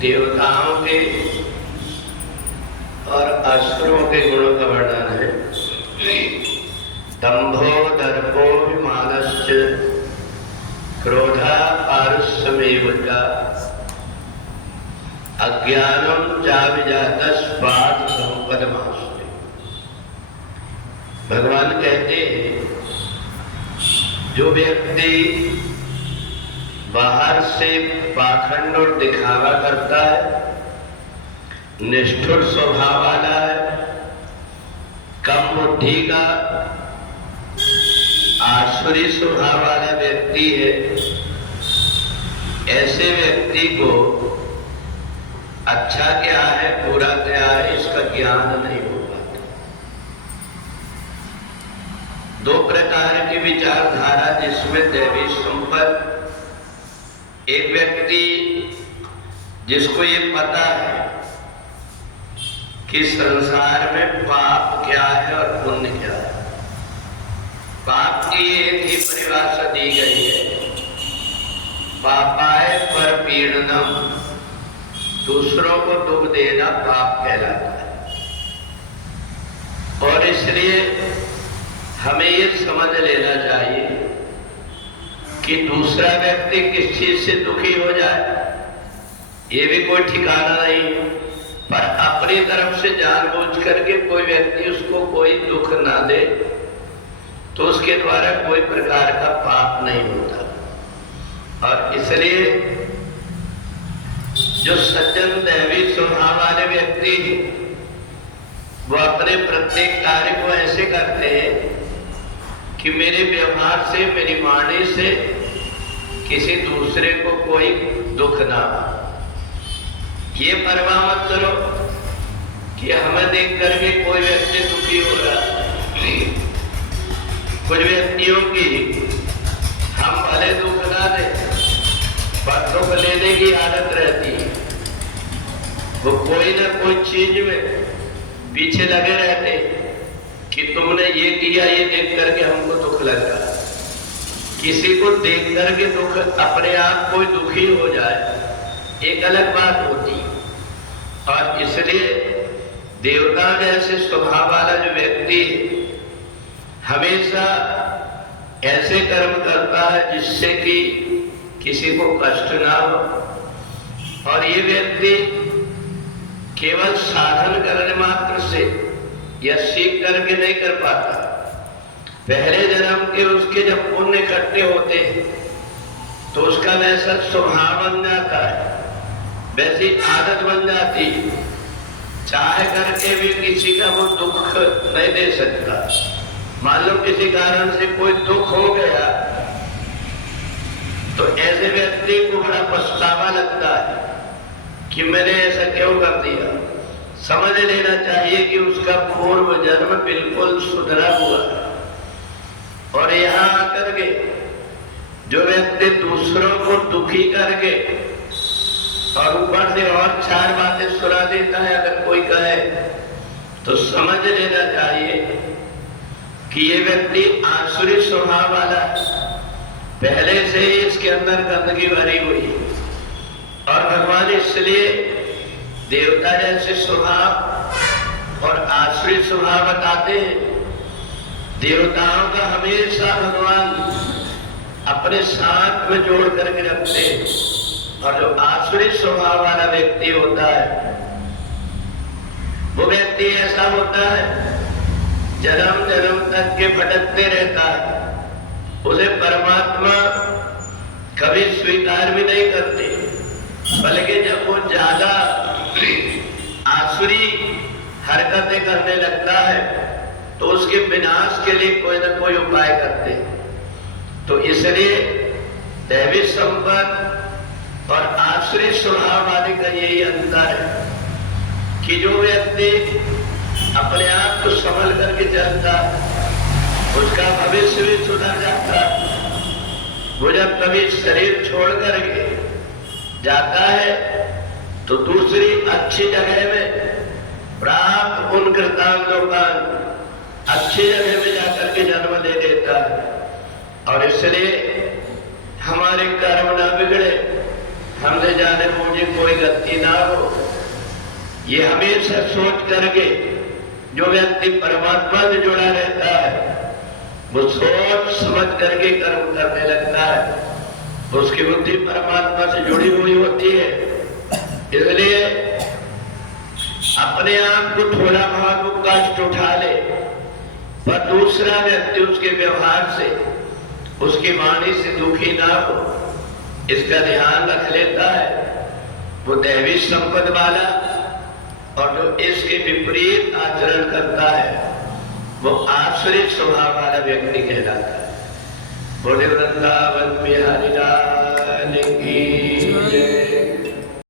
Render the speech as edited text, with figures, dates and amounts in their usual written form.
देवताओं के और असुरों के गुणों का वर्णन है। दंभो दर्पोऽभिमानश्च क्रोधा पारुष्यमेव च अज्ञानम चाभिजातस्पार्थ संपदमास्ते। भगवान कहते हैं जो व्यक्ति बाहर से पाखंड और दिखावा करता है, निष्ठुर स्वभाव वाला है, कम बुद्धि का आसुरी स्वभाव वाला व्यक्ति है, ऐसे व्यक्ति को अच्छा क्या है बुरा क्या है इसका ज्ञान नहीं हो पाता। दो प्रकार की विचारधारा जिसमें दैवी संपत्ति, एक व्यक्ति जिसको ये पता है कि संसार में पाप क्या है और पुण्य क्या है। पाप की एक ही परिभाषा दी गई है, पापाय परपीड़नम, दूसरों को दुख देना पाप कहलाता है। और इसलिए हमें ये समझ लेना चाहिए कि दूसरा व्यक्ति किस चीज से दुखी हो जाए ये भी कोई ठिकाना नहीं, पर अपनी तरफ से जानबूझ करके कोई व्यक्ति उसको कोई दुख ना दे तो उसके द्वारा कोई प्रकार का पाप नहीं होता। और इसलिए जो सज्जन दैवी स्वभाव वाले व्यक्ति वो अपने प्रत्येक कार्य को ऐसे करते हैं कि मेरे व्यवहार से, मेरी वाणी से किसी दूसरे को कोई दुख ना हो। ये परवाह मत करो कि हमें देख करके कोई व्यक्ति दुखी हो रहा। कुछ व्यक्तियों की हम भले दुख ना दें पर दुख लेने की आदत रहती है। वो कोई ना कोई चीज में पीछे लगे रहते कि तुमने ये किया, ये देख करके हमको दुख लग रहा। किसी को देख करके दुख, अपने आप कोई दुखी हो जाए एक अलग बात होती। और इसलिए देवता जैसे स्वभाव वाला जो व्यक्ति हमेशा ऐसे कर्म करता है जिससे कि किसी को कष्ट ना हो। और ये व्यक्ति केवल साधन करने मात्र से या सीख करके नहीं कर पाता। पहले जन्म के उसके जब पुण्य इकट्ठे होते हैं तो उसका वैसा स्वभाव बन जाता है, वैसी आदत बन जाती है, चाहे करके भी किसी का वो दुख नहीं दे सकता। मान लो किसी कारण से कोई दुख हो गया तो ऐसे व्यक्ति को बड़ा पछतावा लगता है कि मैंने ऐसा क्यों कर दिया। समझ लेना चाहिए कि उसका पूर्व जन्म बिल्कुल सुधरा हुआ है। और यहाँ आकर के जो व्यक्ति दूसरों को दुखी करके और ऊपर से और चार बातें सुना देता है, अगर कोई कहे तो समझ लेना चाहिए कि ये व्यक्ति आसुरी स्वभाव वाला पहले से ही इसके अंदर गंदगी भरी हुई। और भगवान इसलिए देवता जैसे स्वभाव और आसुरी स्वभाव बताते हैं। देवताओं का हमेशा भगवान अपने साथ में जोड़ करके रखते हैं। और जो आसुरी स्वभाव वाला व्यक्ति होता है वो व्यक्ति ऐसा होता है जन्म जन्म तक के भटकते रहता है। उसे परमात्मा कभी स्वीकार भी नहीं करते, बल्कि जब वो ज्यादा आसुरी हरकतें करने लगता है तो उसके विनाश के लिए कोई ना कोई उपाय करते हैं। तो इसलिए दैवी संपत्ति और आसुरी स्वभाव वाले का यही अंतर है कि जो व्यक्ति अपने आप को संभल करके चलता उसका भविष्य भी सुधर जाता। वो जब कभी शरीर छोड़ करके जाता है तो दूसरी अच्छी जगह में प्राप्त उन कृतान लोकान अच्छी जगह में जाकर के जन्म ले लेता है। और इसलिए हमारे कर्म न बिगड़े, हमसे जाने मुझे कोई गलती ना हो। ये हमेशा सोच करके जो व्यक्ति परमात्मा से जुड़ा रहता है वो सोच समझ करके कर्म करने लगता है, उसकी बुद्धि परमात्मा से जुड़ी हुई होती है। इसलिए अपने आप को थोड़ा बहुत वो कष्ट उठा ले, पर दूसरा व्यक्ति उसके व्यवहार से, उसकी वाणी से दुखी ना हो, इसका ध्यान रख लेता है, वो दैवी संपद वाला। और जो इसके विपरीत आचरण करता है वो आश्रित स्वभाव वाला व्यक्ति कहलाता है। बोले वृंदावन बिहारी लाल